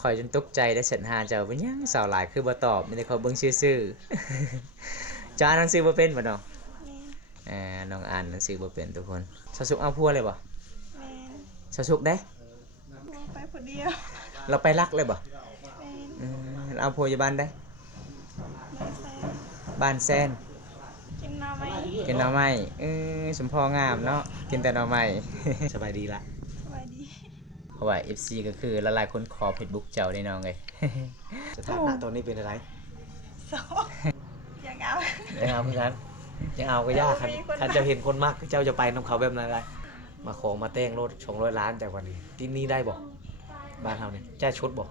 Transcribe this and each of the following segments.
ข่อยจนตกใจได้เสินหาเจ้าเป็นหยังสาวหลายคือบ่ตอบมีแต่เขาเบิ่งซื่อๆจ้าอ่านหนังสือบ่เป็นบ่น้องแมนน้องอ่านหนังสือบ่เป็นทุกคนสาวสุกเอาพัวเลยบ่แมนสาวสุกได้ว่าไปคนเดียวเราไปรักเลยบ่แมนเอาพัวอยู่บ้านได้ไม่ใช่ บ้านแซนกินน้ำไหมกินหน่อไม้สมพองามเนาะกินแต่หน่อไม้ สบายดีละ สบายดีเพราะว่า FC ก็คือหลายๆคนขอ Facebook เจ้าได้น้องเลย สถานะตอนนี้เป็นอะไรสองยังเอายังเอาเหมือนกันยังเอาก็ยากครับถ้าจะเห็นคนมากเจ้าจะไปน้ำเขาแบบนั้นได้มาของมาแต่งรถ200 ล้านจากวันนี้ที่นี่ได้บอกบ้านเราเนี่ยแจ้ชุดบอก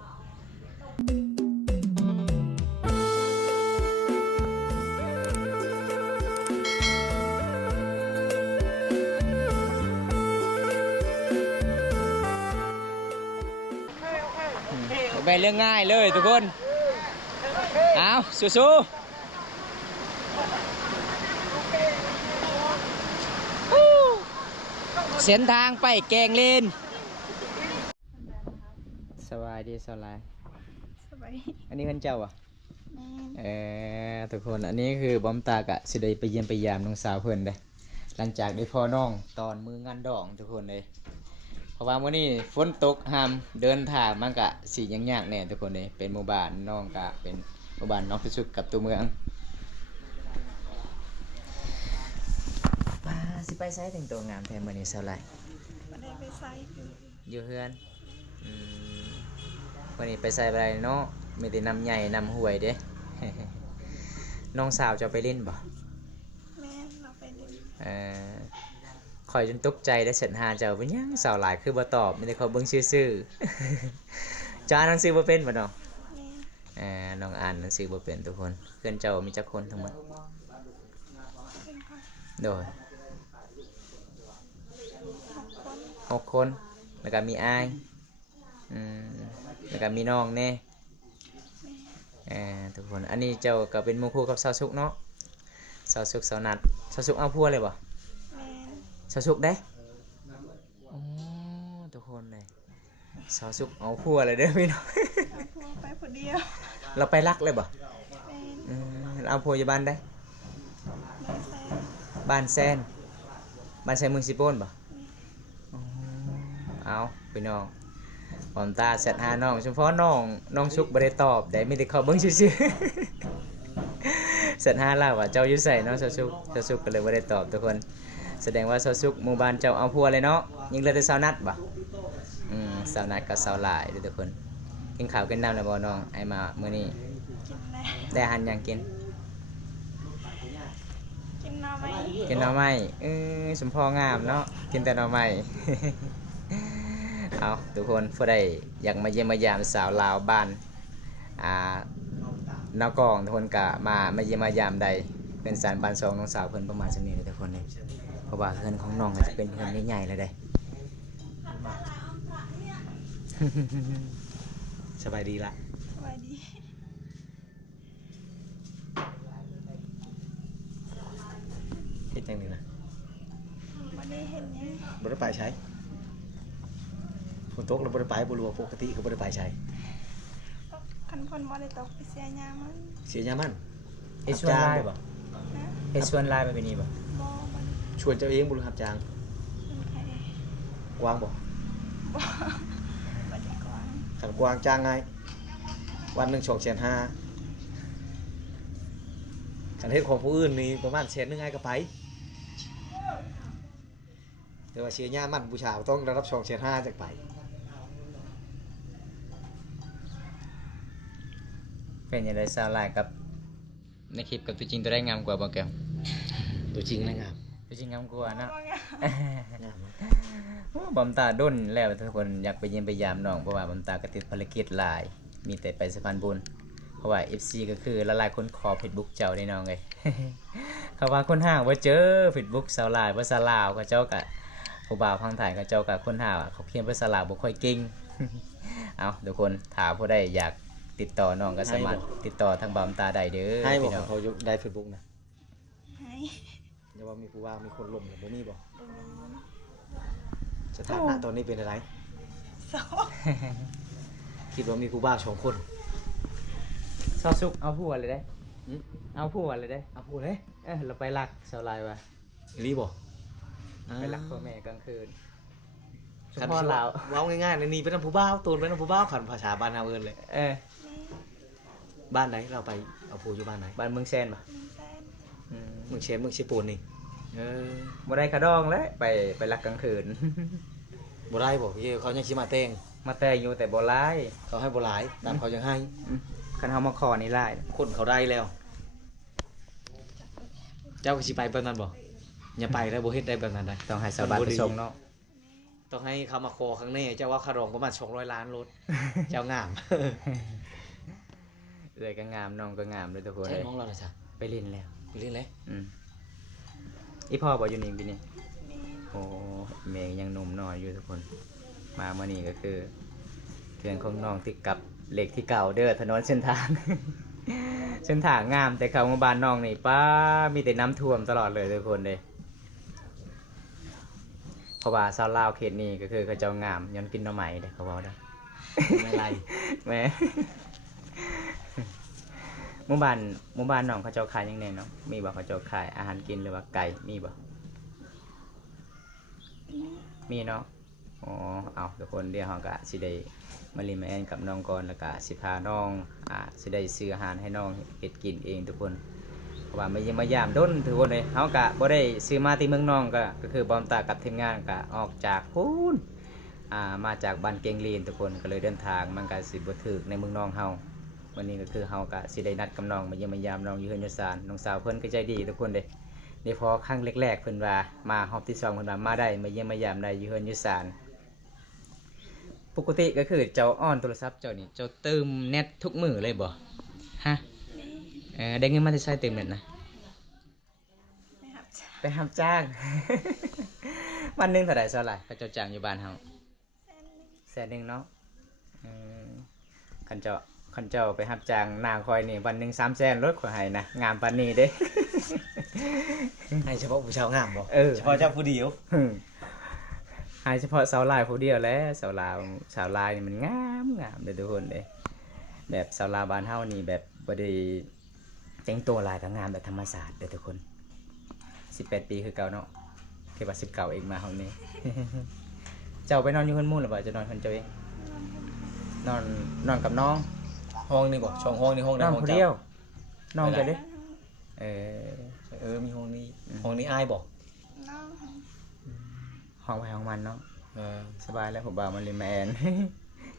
ไปเรื่องง่ายเลยทุกคนเอาสู้ๆเส้นทางไปแกงเลนสบายดีสบายสบายอันนี้เพื่อนเจ้าอ่ะแมนทุกคนอันนี้คือบอมตากะสิได้ไปเยี่ยมไปยามน้องสาวเพื่อนเลยหลังจากได้พ่อน้องตอนมืองานดองทุกคนเลยเพราะว่าวันนี้ฝนตกห้ามเดินทางมันกะสียากแน่ทุกคนเลยเป็นหมู่บ้านน้องกะเป็นหมู่บ้านน้องที่สุดกับตัวเมืองสิไปไซต์แต่งตัวงามแทนมื้อนี้เท่าไหร่ไม่ได้ไปใส่อยู่เฮือนวันนี้ไปใส่อะไรเนาะมีแต่น้ำใหญ่น้ำห่วยเด้ น้องสาวจะไปเล่นบ่แม่เราไปดิข่อยจนตกใจได้เสินหาเจ้าเป็นหยังสาวหลายคือบ่ตอบมีแต่เขาเบิ่งซื่อๆจ้าอ่านหนังสือบ่เป็นบ่น้องแม่น้องอ่านหนังสือบ่เป็นทุกคนเพื่อนเจ้ามีจักคนทั้งหมดเป็นคนโดย6 คน6 คนแล้วก็มีอ้ายแล้วก็มีน้องแน่ทุกคนอันนี้เจ้าก็เป็นหมู่คู่กับสาวสุกเนาะสาวสุกสาวนัดสาวสุกเอาพัวเลยบ่แมนสาวสุกได้ทุกคนเลยสาวสุกเอาพัวเลยเด้อพี่น้อง ว่าไปคนเดียวเราไปรักเลยบ่แมนเอาพัวอยู่บ้านได้ไม่ใช่บ้านแซนบ้านแซนเมืองสิโปนบ่เอาพี่น้องปอมตาเสร็จหาน้องเฉพาะน้องชุกบ่ได้ตอบได้มีแต่เขาเบิ่งซื่อๆเสร็จหาล่ะว่าเจ้าอยู่ไสเนาะสาวสุกก็เลยบ่ได้ตอบทุกคนแสดงว่าสาวสุกหมู่บ้านเจ้าเอาพัวเลยเนาะยังเหลือแต่สาวนัดบ่สาวนัดกับสาวหลายเด้อทุกคนกินข้าวกินน้ำแล้วบ่น้องไอ้มามื้อนี้กินแล้วได้อาหารหยังกินกินน้ำไหมกินหน่อไม้สมพองามเนาะกินแต่หน่อไม้ เอาทุกคนผู้ใดอยากมาเยี่ยมมายามสาวลาวบ้านนากองทุกคนก็มาเยี่ยมมายามใดเป็นสารบ้านซองน้องสาวเพิ่นประมาณสักนี้เลยทุกคนเลยเพราะว่าเพื่อนของน้องก็จะเป็นเพื่อนใหญ่ๆเลยได้ สบายดีละสบายดีเฮ็ดจังนี้นะวันนี้เห็นยังบ่ได้ไปใช้ฝนตกแล้วบ่ได้ไปบ่รู้ว่าปกติก็บ่ได้ไปใช้คันพนบ่ได้ตกไปเสียยามันเสียยามันเฮ็ดชวนลายบ่เฮ็ดชวนลายไปนี่บ่บ่บ่ชวนเจ้าเองบ่รู้รับจ้างกวางบ่บ่ได้กวางคันกวางจ้างไงวันหนึง2,500,000คันเฮ็ดของผู้อื่นนี่ประมาณ100,000ไงก็ไปแต่ว่าเสียยามันบูชาต้องได้รับ2,500,000จากไปเป็นยังไงสาวหลายกับในคลิปกับตัวจริงตัวได้งามกว่าบ่แก้วตัวจริงนะงามตัวจริงงามกว่านะงามบอมตาด้นแล้วทุกคนอยากไปเยี่ยมไปยามน้องเพราะว่าบอมตาก็ติดภารกิจหลายมีแต่ไปสะพานบุญเพราะว่า FC ก็คือหลายๆคนขอ Facebook เจ้าได้น้องเลย เขาว่าคนห่างว่าเจอ Facebook สาวหลายภาษาลาวก็เจ้าก็ผู้บ่าวพังถ่ายก็เจ้าก็คนห่างเขาเขียนภาษาลาวบ่ค่อยเก่ง เอาทุกคนถามผู้ใดอยากติดต่อน้องก็สามารถติดต่อทางบอมตาได้เด้อให้บอกเขาได้ Facebook นะให้อย่าว่ามีผู้ว่ามีคนล่มหรือบ่มีบ่สถานะตอนนี้เป็นอะไรสอง คิดว่ามีผู้บ่าว2 คน ซาวสุกเอาผัวเลยได้ หึ เอาผัวเลยได้ เอาพูดเลย เราไปลักสาวลายว่ะ อีหลีบ่ ไปลักพ่อแม่กลางคืนเฉ คัน พาะเรา เว้าง่ายๆเลยนี่เป็นผู้บ่าวตูนเป็นผู้บ่าวคันภาษาบ้านเฮาเอิ้นเลย เออ บ้านไหนเราไปเอาผู้อยู่บ้านไหน บ้านเมืองแซนป่ะ 100,000 เมืองเชนเมืองชิปูนนี่เออ บ่ได้ขะดองแล้วไปลักกลางคืน บ่ได้บ่พี่เขายังสิมาแต่ง มาแต่อยู่แต่บ่ร้าย เขาให้บ่หลายตามเขายังให้ คันเฮามาขอนี่ร้าย คนเขาได้แล้ว เจ้าก็สิไปแบบนั้นบ่อย่าไปได้บ่เฮ็ดได้แบบนั้นได้ ต้องให้สาวบ้านไปส่งเนาะ ต้องให้เขามาขอครั้งนี้เจ้าว่าคารองประมาณ200 ล้านรถ เจ้างาม เอื้อยก็งามน้องก็งามเลยทุกคน ใช่ เลย น้องเราน่ะจ้ะ ไปเล่นแล้ว ไปเล่นเลย อีพ่อบ่อยู่นี่ปีนี้ แม่ โอ้แม่ยังหนุ่มน้อยอยู่ทุกคน มาเมื่อนี้ก็คือเพื่อนของน้องติดกับเหล็กที่เก่าเด้อถนนเส้นทาง เส้นทางงามแต่เข้ามาบ้านน้องนี่ป้ามีแต่น้ำท่วมตลอดเลยทุกคนเลยเพราะว่าชาวลาวเขตนี้ก็คือเขาเจ้างามย้อนกินหน่อไม้เด้อเขาบอกได้ ไม่ไร แหม่ หมู่บ้านน้องเขาเจ้าขายยังไงเนาะมีบ่เขาเจ้าขายอาหารกินหรือว่าไก่มีบ่มีเนาะอ๋อเอาทุกคนเดี๋ยวเราก็สิได้มาลินมาแอนกับน้องก่อนแล้วก็สิพาน้องสิได้ซื้ออาหารให้น้องเฮ็ดกินเองทุกคนเพราะว่าไม่ยังมายามด้นทุกคนเลยเฮาก็บ่ได้ซื้อมาที่เมืองน้องก็คือบอมตากับทีมงานก็ออกจากพูนมาจากบ้านเกงลีนทุกคนก็เลยเดินทางมันก็สิบ่ถึกในเมืองน้องเฮาวันนี้ก็คือเฮาก็สิได้นัดกับน้องมาเยี่ยมมายามน้องอยู่เฮือนอยู่ศาลน้องสาวเพิ่นก็ใจดีทุกคนเด้เดี๋ยวพอครั้งแรกๆเพิ่นว่ามาฮอบที่2เพิ่นว่ามาได้มาเยี่ยมมายามได้อยู่เฮือนอยู่ศาลปกติก็คือเจ้าอ้อนโทรศัพท์เจ้านี่เจ้าเติมเน็ตทุกมื้อเลยบ่ฮะได้เงินมาจะใช้เติมเน็ตนะ ไม่หับจ้า ไปรับจ้าง วันหนึงเท่าไหร่เท่าไหร่เขาเจ้าจ้างอยู่บ้านเฮา 100,000เนาะคันเจ้าไปรับจ้างหน้าคอยนี่วันหนึง300,000รถขอยให้นะงามปานนี้เด้ ให้เฉพาะผู้ชาวงามบ่ เออ เฉพาะเจ้าผู้เดียว ให้เฉพาะสาวลายผู้เดียวแหล้วสาวลายนี่มันงามเด้อทุกคนเด้แบบสาวลาวบ้านเฮานี่แบบบ่ได้แต่งตัวหลายก็งามแบบธรรมชาติเด้อทุกคน18 ปีคือเก่าเนาะคือว่า19เองมาห้องนี้ เจ้าไปนอนอยู่คนหมู่หรือเปล่าจะนอนคนเจ้าเองนอนกับน้อง ห้องนี่บ่ช่องห้องนี่ห้อง น ใด อน ห้อง ผู้ เจ้า เดียวน้องจะเด้เออ มีห้องนี้ห้องนี้อ้ายบ่ น้อง ห้องไปห้องมันเนาะ เออ สบายแล้วผมบ่าวมันเลยมาแอน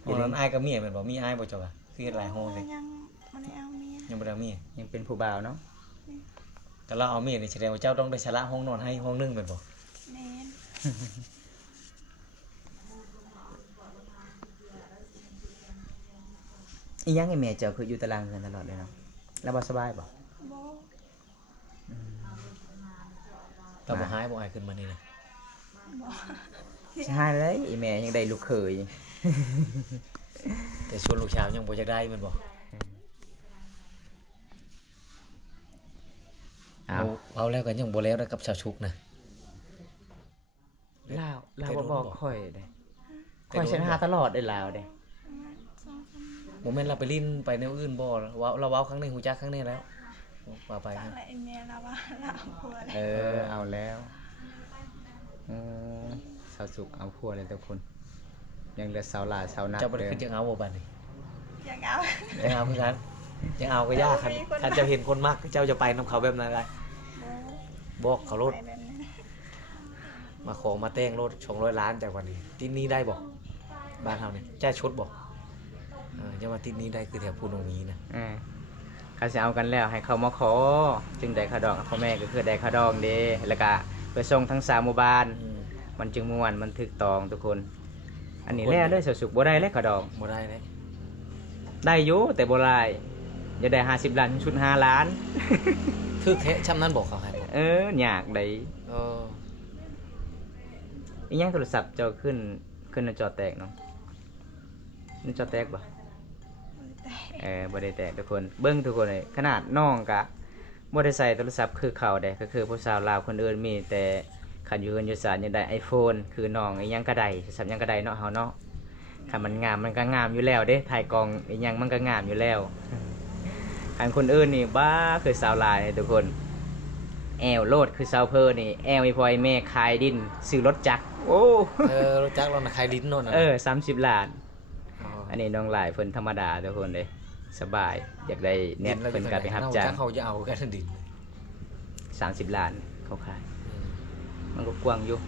ห้องนั้นอ้ายกับเมียแม่นบ่มีอ้ายบ่เจ้าอะคือเฮ็ดหลายห้องเลย ยังไม่ได้เอาเมีย ยังบ่ได้เมีย ยังเป็นผู้บ่าวเนาะ แต่เราเอาเมียนี่แสดงว่าเจ้าต้องได้ชะละห้องนอนให้ห้องนึงแม่นบ่ แม่น อีหยังไอ้แม่เจ้าคืออยู่ตารางเงินตลอดเลยเนาะแล้วบ่สบายบ่ โบ แต่บ่หายบ่อ้ายขึ้นมานี่นะ โบ ใช่เลยอีแม่ยังได้ลูกเขย แต่ส่วนลูกสาวยังบ่อยากได้แม่นบ่ อ้าว เอาแล้วกันยังบ่แล้วนะกับชาวชุกนะ ลาวบ่บอกข่อยเด้ข่อยชนะตลอดได้ลาวเด้ ประมาณ2-3 บ่แม่นเราไปลิ้นไปแนวอื่นบ่ว่าเราเว้าครั้งนี้ฮู้จักครั้งนี้แล้วว่าไป ตั้งแต่เมียเราว่าเราเอาผัวเลย เอาแล้วสาวสุกเอาพัวเลยทุกคน ยังเหลือสาวลาสาวนัด เจ้าบ่ได้ เด้อ ขึ้นจังเอาบ่บัดนี้ ยังเอา ยังเอาเหมือนกันยังเอาก็ยากคัน มีคน คันเจ้าเห็นคนมักเจ้าจะไปนํเขาแบบนั้นได้ โบ บอกเขารถ ไปแบบนั้น มาขอมาแต่งรถ200 ล้านจากวันนี้ติดนี้ได้บ่บ้านเฮานี่แจ้ชดบ่จะมาติดนี้ได้คือแถวภูนงนี้นะ เขาจะเอากันแล้วให้เขามาขอ จึงได้ค่าดอกพ่อแม่ก็คือได้ค่าดองเด้แล้วก็ไปส่งทั้ง3หมู่บ้าน มันจึงม่วนมันถึกตองทุกคน อันนี้แล้วเด้อสาวสุกบ่ได้แล้วค่าดอง บ่ได้เลย ได้อยู่แต่บ่ได้อย่าได้50 ล้านชุด5 ล้าน ทึกแท้ช่ำนั้นบอกเขาให้บ่ อยากได้ เออ อีหยังโทรศัพท์เจ้าขึ้นหน้าจอแตกเนาะหน้าจอแตกบ่ แต่ บ่ได้แตกทุกคนเบิ่งทุกคนเลยขนาดน้องกะบ่ได้ใส่โทรศัพท์คือเขาได้ก็คือผู้สาวลาวคนอื่นมีแต่คันอยู่เฮือนอยู่ศาลยังได้ iPhone คือน้องอีหยังก็ได้โทรศัพท์หยังก็ได้เนาะเฮาเนาะ คันมันงามมันก็งามอยู่แล้วเด้ถ่ายกองอีหยังมันก็งามอยู่แล้วคันคนอื่นนี่บ้าคือสาวลายทุกคนแอวโลดคือสาวเพอนี่แอวอีพอยแม่ขายดินซื้อรถจักรโอ้ รู้จักเรานะใครลิ้นโน่นน่ะ 30 ล้าน อ๋อ อันนี้น้องหลายเพิ่นธรรมดาทุกคนเลยสบายอยากได้เน็ตเพิ่นก็ไปรับจ้าง เขาจะเอากันดิน 30 ล้านเขาขาย มันก็กว้างอยู่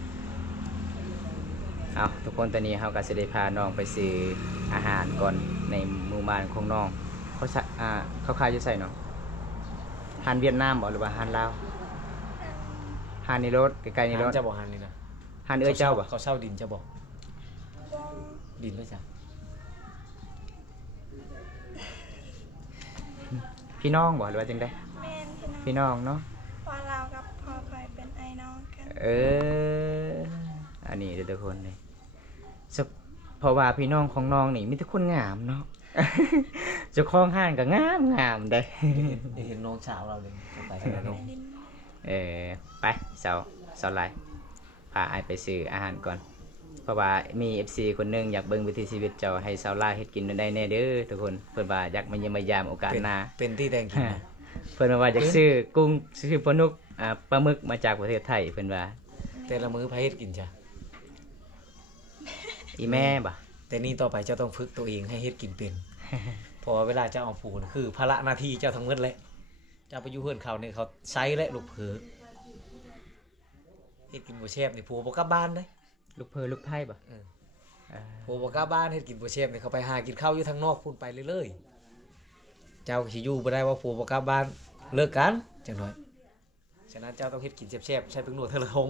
เอาทุกคนตอนนี้เขาก็จะได้พาน้องไปซื้ออาหารก่อนในหมู่บ้านของน้องเขาใส่เขาขายจะใส่เนาะอาหารเวียดนามบ่หรือว่าอาหารลาวอาหารในรถใกล้ๆในรถ จะบอกฮันนี่นะ อาหารเอ้ยเจ้าบ่ เขาเช่าดินจะบอกดินด้วยจ้ะ พี่น้องบ่หรือว่าจังได๋ แม่น พี่น้องเนาะ พอเรากับพอคอยเป็นไอ้น้องกัน อันนี้เด้อทุกคนเลยเพราะว่าพี่น้องของน้องนี่มีแต่คนงามเนาะ เจ้าของห้างก็งามได้ เห็นน้องสาวเราเลยไปทางน้อง ดิน ไปเสาไลพาไอายไปซื้ออาหารก่อน เพราะว่ามี FC คนหนึงอยากเบิ่งวิถีชีวิตเจ้าให้เสาไลเฮ็ดกินได้แน่เด้อทุกคนเพิ่นว่าอยากมาเยี่ยมมายามโอกาสหน้า เป็นที่แดงกินนะ เพิ่นว่าอยากซื้อกุ้งซื้อปลานุกปลาหมึกมาจากประเทศไทยเพิ่นว่า แต่ละมื้อพาเฮ็ดกินจ้ะ อีแม่บ่ แต่นี่ต่อไปเจ้าต้องฝึกตัวเองให้เฮ็ดกินเป็น เพราะว่าเวลาเจ้าเอาผูนคือภาระหน้าที่เจ้าทั้งหมดแหละเจ้าไปอยู่เฮือนเขาเนี่ยเขาใช้และลูกเผือเฮ็ดกินบ่แซ่บนี่ผัวบ่กลับบ้านเด้ ลูกเพอลูกไผ่บ่ ผัวบ่กลับบ้านเฮ็ดกินบ่แซ่บนี่เขาไปหากินข้าวอยู่ทางนอกพุ่นไปเรื่อยๆเจ้าสิอยู่บ่ได้ว่าผัวบ่กลับบ้านเลิกกันจังหน่อยฉะนั้นเจ้าต้องเฮ็ดกินแซ่บๆใช้เป็นหนวดเทอละทง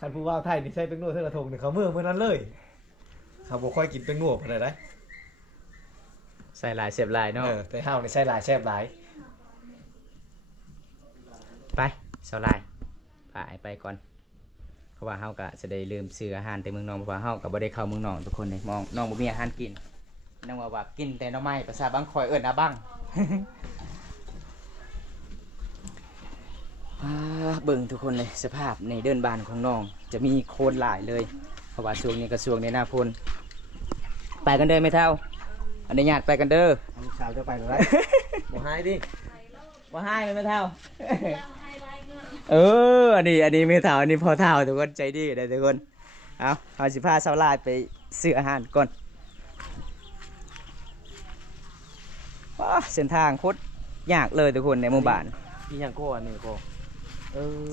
คันผู้ว่าไทยนี่ใช้เป็นหนวดเทอละทงนี่เขาเมื่อนั้นเลยเขาบ่ค่อยกินเป็นหนวดปานใดได้ ใส่หลายเสียบหลายเนาะ แต่เฮานี่ใช้หลายแซ่บหลาย ไปเสาไลพาไอายไปก่อน เพราะว่าเฮาก็จะได้ลืมซื้ออาหารแต่เมืองนองเพราะว่าเฮาก็บ่ได้เข้าเมืองนองทุกคนเลยมองน้องบ่มีอาหารกินน้องว่ากินแต่หน่อไม้ภาษาบางคอยเอิ้นอาบัง เบิ่งทุกคนเลยสภาพในเดินบ้านของน้องจะมีโคลนหลายเลยเพราะว่าช่วงนี้ก็ช่วงในหน้าฝนไปกันเด้อไม่เท่าอนุญาตไปกันเด้อ ลูกสาวจะไปแล้ว บ่หายดิ ว่าให้เลยไม่เท่า อันนี้ไม่เท่าอันนี้พอเท่าทุกคนใจดีได้ทุกคนเอาสิพาสาวลายไปซื้ออาหารก่อนเส้นทางโคตรยากเลยทุกคนในหมู่บ้าน อีหยังก็อันนี้ก็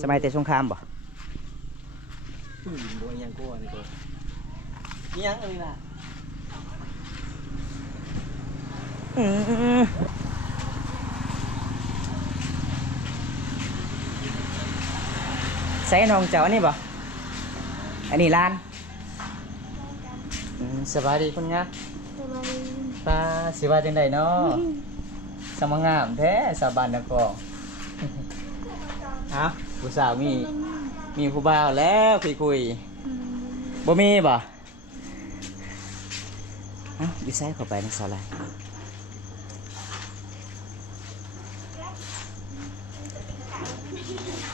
สมัยแต่สงครามบ่ บ่อีหยังก็อันนี้ก็อีหยังอันนี้ล่ะ ใส่น้องเจ้าอันนี้บ่อันนี้ร้านสบายดีคุณงามป้าสิว่าจังไดเนาะสมงามแท้สาวบ้านนคร ผู้สาวมีผู้บ่าวแล้วคุยบ่มีบ่ดีไซน์เข้าไปในซอยอะไร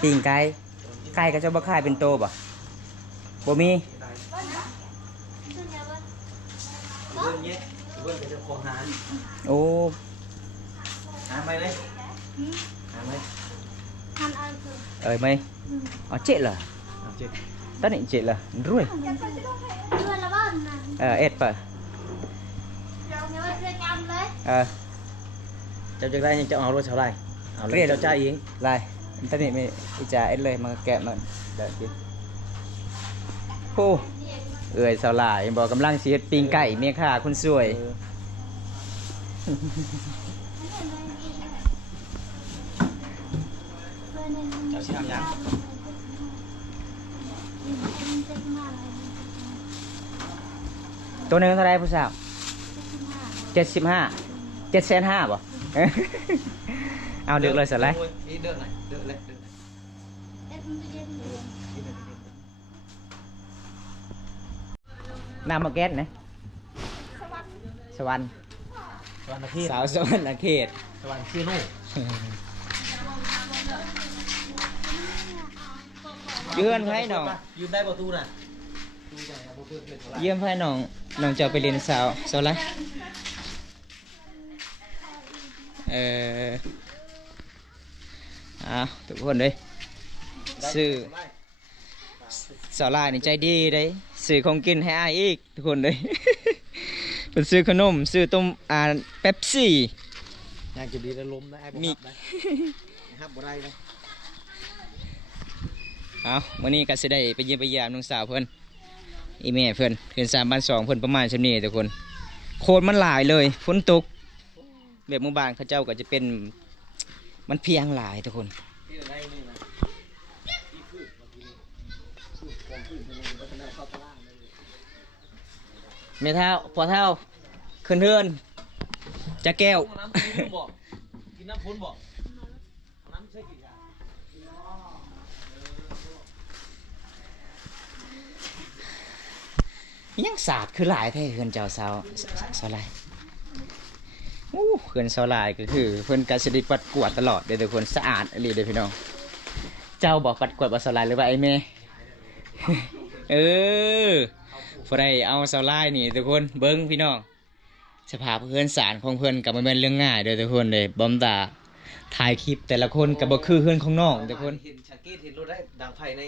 ปิ้งไก่ก็จะบ่ขายเป็นโตบ่บ่มี เบิ่งเงี้ยเบิ่งเป็นเจ้าของร้าน โอ้ หาไหมเลยหาไหม ไหมอ๋อเจ็ดเหรอ เอาเจ็ด ตอนนี้เจ็ดเหรอรวยเอ็ดป่ะเจ้าจะได้ยังจะเอารถเท่าไรเอาเลยเจ้าจ่ายเอง ไรตอนนี้ไม่อิจฉาเอ็ดเลยมาแกะมันเดี๋ยวกินโอ้สาวหลายบอกกำลังเสียปิ้งไก่เมียค่ะคุณสวยเจ้าสิทำยัง ตัวหนึงเท่าไรผู้สาว75 750,000บ่เอาเดือกเลยสไลด์ อีเดือกเลยเดือกเลยเดือกเลย น้ำมาแก๊สนะสวรรค์ สวรรค์เขต สาวสวรรค์เขต สวรรค์ซีโน่ ยืนให้น้อง ยืนได้ประตูน่ะดูใจครับ เยี่ยมพ่อน้องน้องจะเอาไปเรียนสาวสาวไรอ้าวทุกคนเลยซื้อสาวลายนี่ใจดีเลยซื้อของกินให้อ้ายอีกทุกคนเลย เป็นซื้อขนมซื้อต้มเป๊ปซี่ อยากจะดีแล้วล้มนะไอ้บ่ มี ครับได้ครับบ่ได้นะ เอาวันนี้ก็สิได้ไปเยี่ยมไปยามน้องสาวเพิ่นอีแม่เพิ่นเพิ่น3 บ้าน 2เพิ่นประมาณชั่นี้ทุกคนโคตรมันหลายเลยฝนตกแบบหมู่บ้านเขาเจ้าก็จะเป็นมันเพียงหลายทุกคน ที่ได้นี่นะที่พืชบางทีนี่พืชของพืชมันก็จะได้เข้าตารางเลย แม่เท่าพอเท่าขึ้นเฮือนจะแก้ว น้ำกินบ่กินน้ำพุนบ่น้ำใช่กี่อย่าง ยังสาดคือหลายแท้เฮือนเจ้าสาวสาวลายเฮือนสาวลายก็คือเพิ่นก็สิได้ปัดกวาดตลอดเด้อทุกคนสะอาดอีหลีเด้อพี่น้องเจ้าบอกปัดกวาดบ่สาวลายหรือว่าไอ้แม่ เออบ่ได้เอาสาวลายนี่ทุกคนเบิ่งพี่น้องสภาพเฮือนสารของเพิ่นก็บ่แม่นเรื่องง่ายเด้อทุกคนเด้บอมตาถ่ายคลิปแต่ละคนก็บ่คือเฮือนของน้องทุกคน เห็นชาเกตเห็นรถได้ดังไฟใน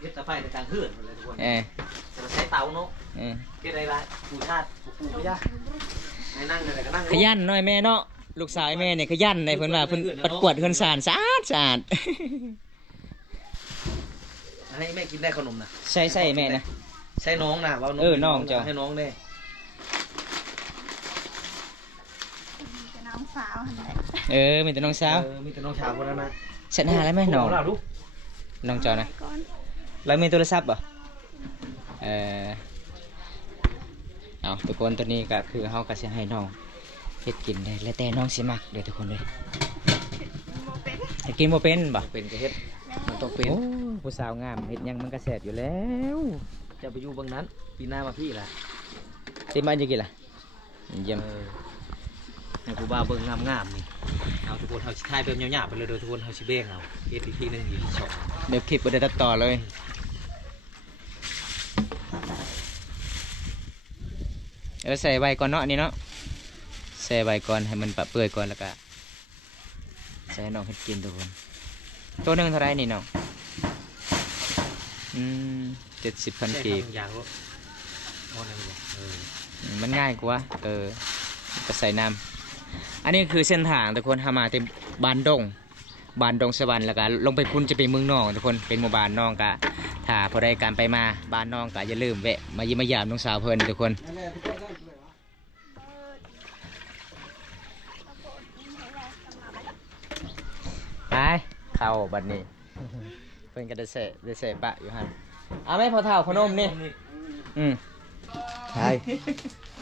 เฮ็ดตะไฟในทางเฮือนหมดเลยทุกคน เออ จะใช้เตาเนาะ เออ เฮ็ดอะไรล่ะปูชาติปูพญาให้นั่งเลยก็นั่ง ขยันหน่อยแม่เนาะลูกสาวไอ้แม่เนี่ยขยันในเพิ่นว่าเพิ่นปัดกวาดเฮือนสารสะอาดสะอาด ให้แม่กินได้ขนมนะ ใช่ใช่แม่นะ ใช่น้องนะว่า น้องจ้ะ ให้น้องได้ จะน้องสาวหั่นแหละ มีแต่น้องสาว มีแต่น้องชาวคนนั้นนะ ชนะแล้วแม่น้อง ลูก น้องจอนะ ก่อน แล้วมีโทรศัพท์บ่เอาทุกคนตัวนี้ก็คือเฮาก็สิให้น้องเฮ็ดกินได้แล้วแต่น้องสิมักเด้อทุกคนเลย โมเป็น เฮ็ดกินบ่เป็นบ่ เป็นกระเฮ็ดมันต้องเป็น โอ้ผู้สาวงามเฮ็ดหยังมันก็แซ่บอยู่แล้ว จะไปอยู่เบางนั้นปีหน้ามาพี่ล่ะ สิมาจังกี้ล่ะเยี่ยม ให้ผู้บ่าวเบิ่งงามๆนี่เอาทุกคนเฮาสิถ่ายแบบยาวๆไปเลยโดยทุกคนเฮาสิแบ่งเอาเฮ็ดอีกทีหนึงอีกทีสอง เดี๋ยวคลิปบ่ได้ตัดต่อเลยใส่ไว้ก่อนเนาะอันนี้เนาะใส่ไว้ก่อนให้มันปะเปื่อยก่อนแล้วก็ใส่ให้น้องเฮ็ดกินทุกคนตัวหนึงเท่าไหร่นี่น้อง70,000 กีบ ยางรถเอานั่นบ่มันง่ายกว่าก็ใส่น้ำอันนี้คือเส้นทางทุกคนหามาที่บ้านดงสวรรค์แล้วก็ลงไปพุ่นจะเป็นเมืองนองทุกคนเป็นหมู่บ้านน้องก็ถ้าพอได้การไปมาบ้านน้องก็อย่าลืมแวะมาเยี่ยมมายามน้องสาวเพิ่นทุกคนไปเข้าบัดนี้เพิ่นก็ได้เสะปะอยู่หั่นเอาไหมพอเท่าขนมนี่ใช่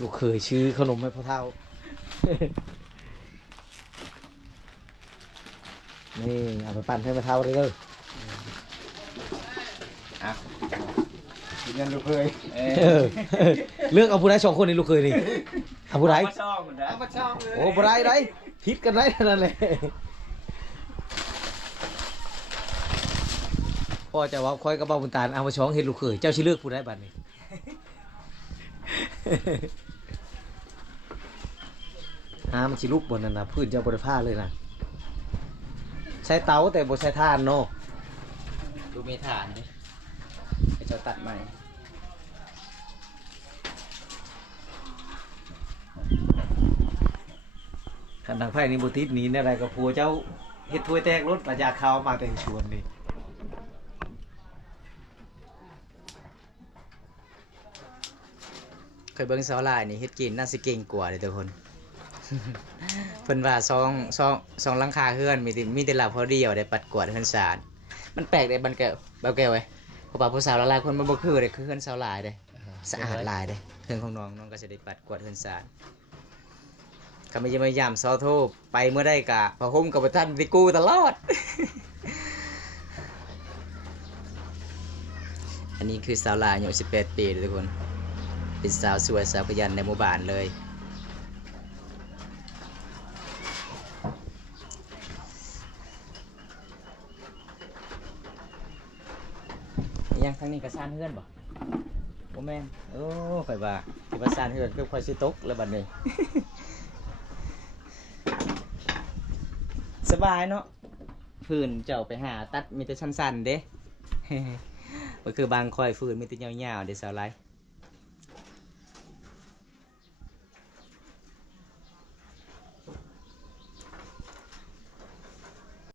ลูกเคยชื่อขนมให้พ่อเฒ่านี่เอาไปปั่นให้พ่อเฒ่าเลยเด้อ กินกันลูกเคย เลือกเอาผู้ใด2คนนี่ลูกเคยนี่เอาผู้ใด มาช่องมันนะมาช่องเลย โอ้ผู้ใดได้ผิดกันได้นั่นแหละพ่อจะว่าคอยกับบ่าวบุญตาลเอามาช้องเฮ็ดลูกเคยเจ้าสิเลือกผู้ใดบัดนี้ มันสิลุกบนนั่นนะพื้นเจ้าบริผ้าเลยนะใช้เตาแต่บ่ใช้ถ่านเนาะ ดูมีฐานดิให้เจ้าตัดใหม่ ขันดังไพ่นี่บ่ติดหนี้อะไรกับผัวเจ้าเฮ็ดถ้วยแตกรถประยาข้าวมาแต่งชวนนี่ เคยเบิ่งสาวลายนี่เฮ็ดกินน่าสิเก่งกว่าเลยทุกคน เพิ่นว่าซองหลังคาเฮือนมีแต่หลับพอเดียวได้ปัดกวาดเฮือนสารมันแปลกได้บันแก้วเบาแก้วไว้เพราะว่าผู้สาวหลายๆคนมันบ่คือเด้คือเฮือนสาวลายเด้สะอาดหลายเด้เฮือนของน้องก็สิได้ปัดกวาดเฮือนสารก็ไม่ยามยามเช้าโทรไปเมื่อได้กะพะห่มกับบ่ทันได้กู้ตลอด อันนี้คือสาวลายอายุ18 ปีทุกคนเป็นสาวสวยสาวขยันในหมู่บ้านเลยยังทางนี้ก็สร้างเฮือนบ่ บ่แม่นโอ้ข่อยว่าสิว่าซ่านเฮือนคือข่อยสิตกแล้วบัดนี้ สบายเนาะฟืนเจ้าไปหาตัดมีแต่สั้นๆเด้ ก็คือบางคอยฟืนมีแต่ยาวๆเด้สาวไร